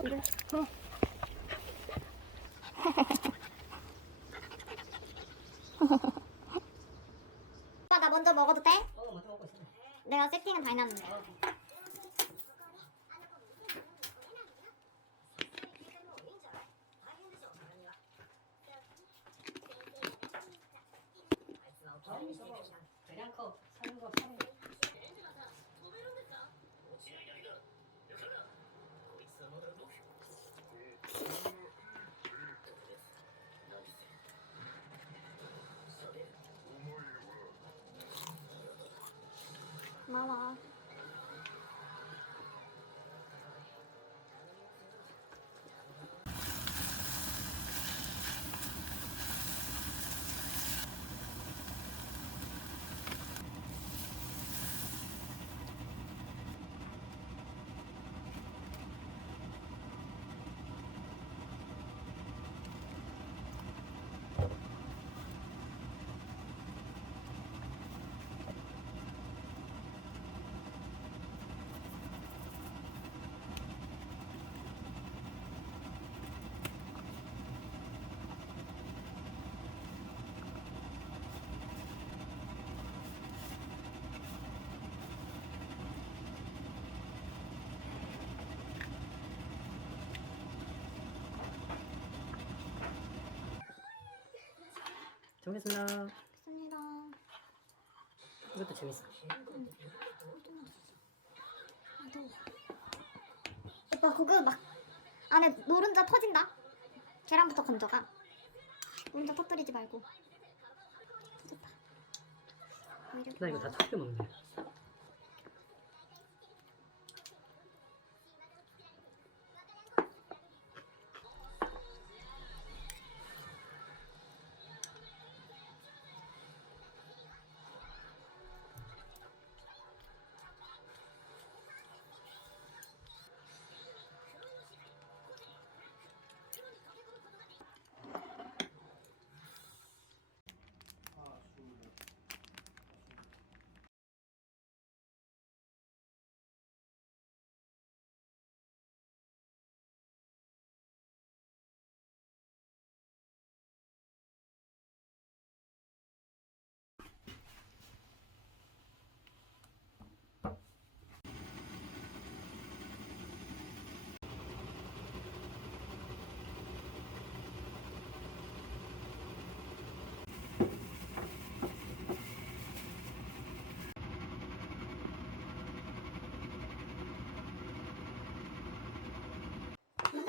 소리를. 네. 오빠 나 먼저 먹어도 돼? 먼저 먹고 있어. 내가 세팅은 다 해놨는데. 대량컵 사는 거 사는 거. 고마워. 정했습니다. 좋습니다. 이것도 재밌어. 오빠 그거 막 안에 노른자 터진다. 계란부터 건져가. 노른자 터뜨리지 말고. 터졌다. 오히려 나 이거 다 탁겨 먹네.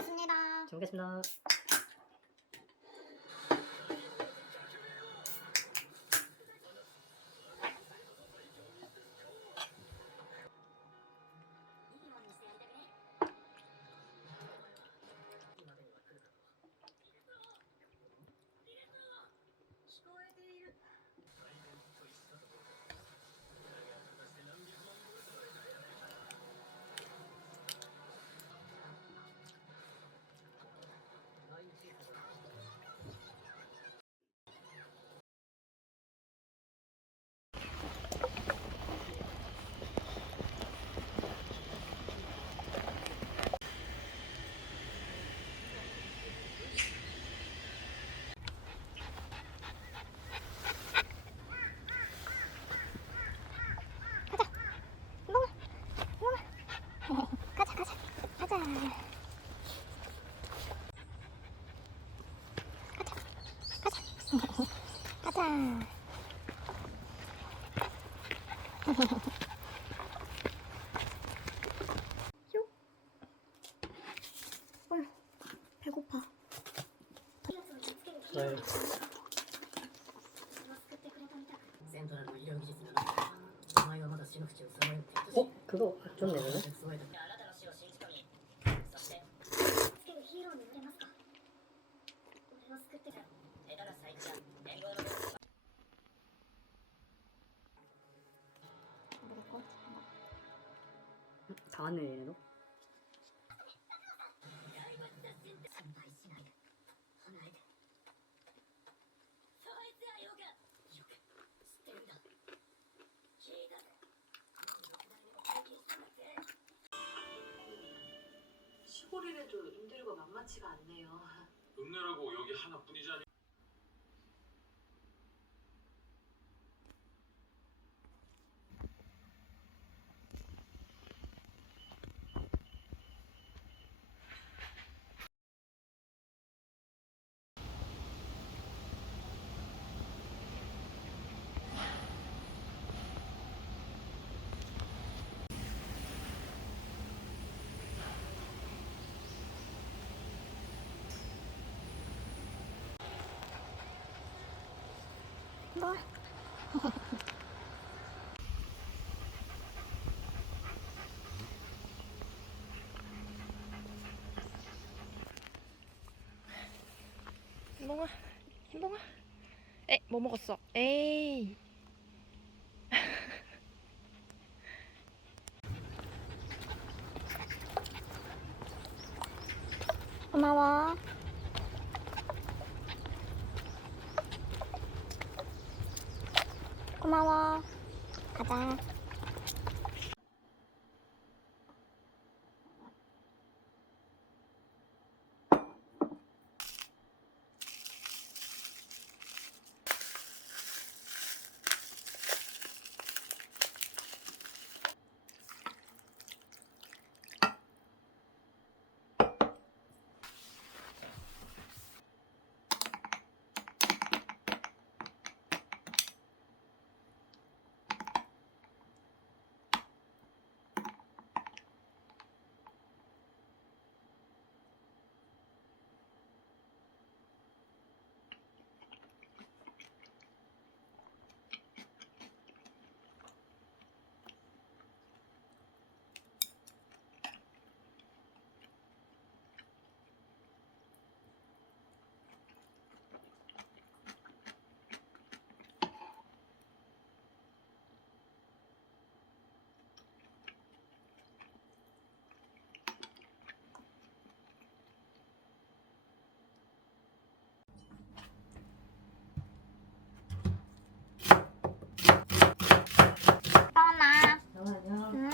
먹겠습니다. 잘 먹겠습니다. 가자 가자 가자. 가자. 요. 배고파. 네. セントラルの医療技術などお前はまだ死の淵をさまよっているとし 그거 좋네 그거. あなたの死を信じ込みそしてつけるヒーローになれますか。俺を救ってから下手な最強連合の分子 모르겠고. 다 왔네 얘네도. 心配しないで離れてそいつはよく知ってるんだ聞いたぜ何の時代にも経験したんだって 시골이래 그래도 임대료가 만만치가 않네요. 읍내라고 여기 하나뿐이지 않니? 뭐? 김봉아, 김봉아. 뭐 먹었어? 에이. 고마워. 고마워. 가자. 떠나. 응.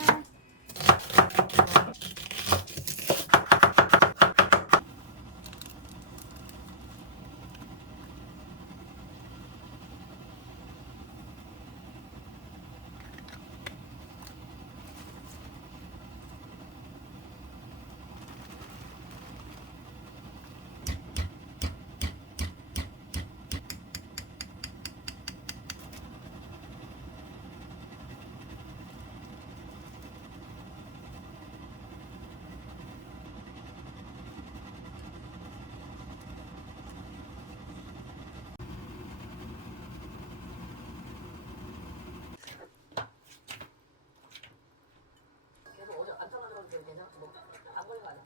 계속 어제 안 타가지고 괜찮아? 뭐안 걸린 거 아니야?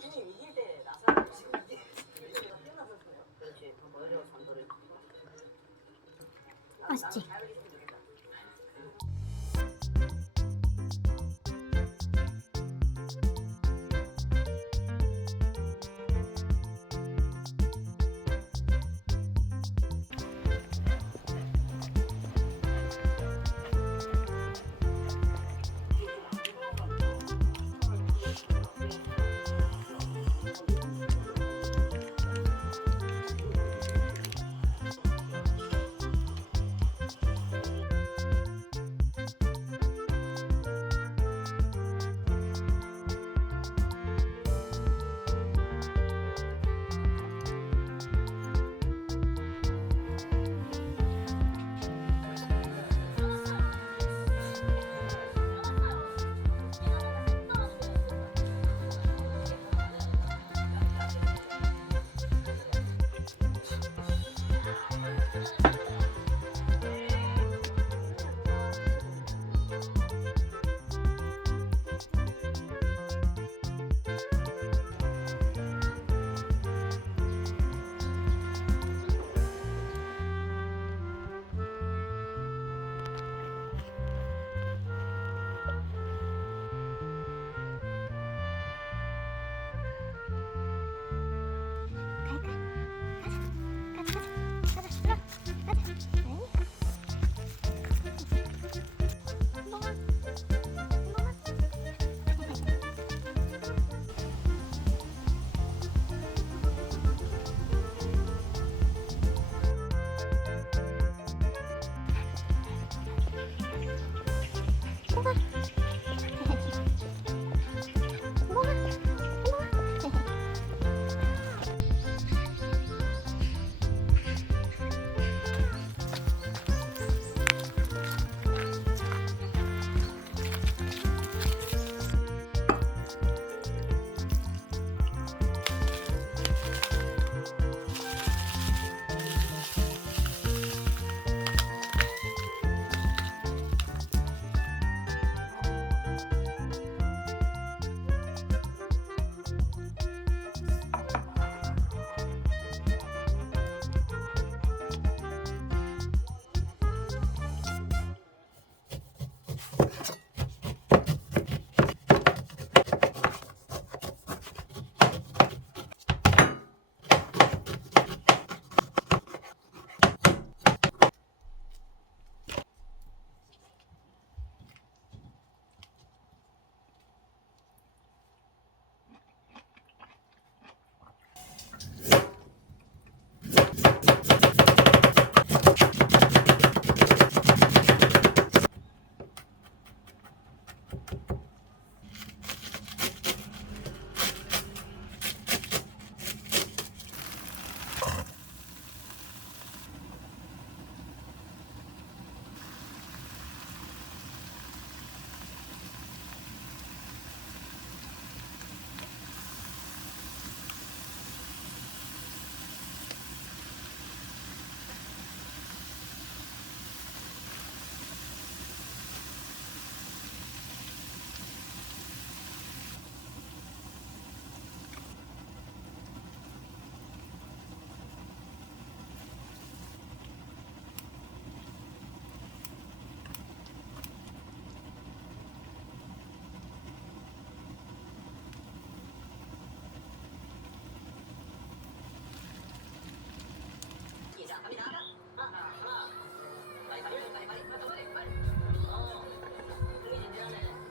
팀이 이길 때 나서 지금 이게 내가 끝나서 그래요. 그렇지. 더 어려워 산도를. 맛있지?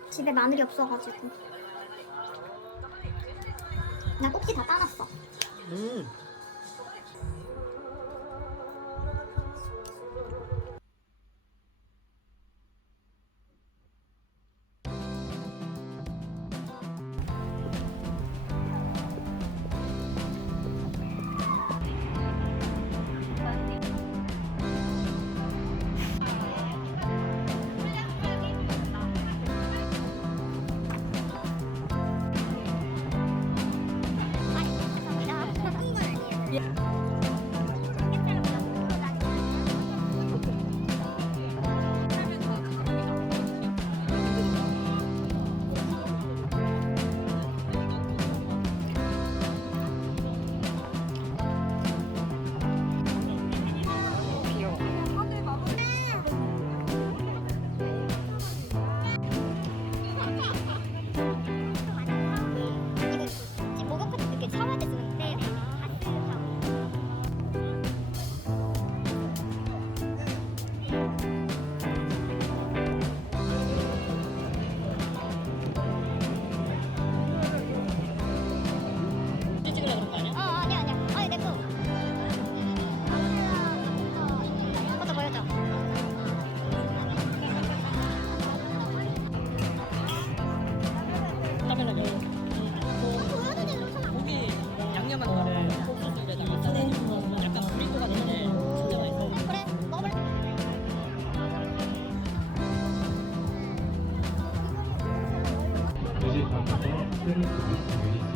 집에 마늘이 없어가지고. 나 꼭지 다 따놨어. 귀여워. 목욕할 때 이렇게 샤워할 때 쓰는데 찍으려 그런 거 아니야? 아니야 아니 냅둬. 포토 보여줘. 카메라를 보여도 돼 이러잖아. 고기 양념한 거를 옥수수에다가 싸서 약간 브리또 같은 게 진짜 맛있어. 그래 먹어볼래? 유지 관계에 큰 고기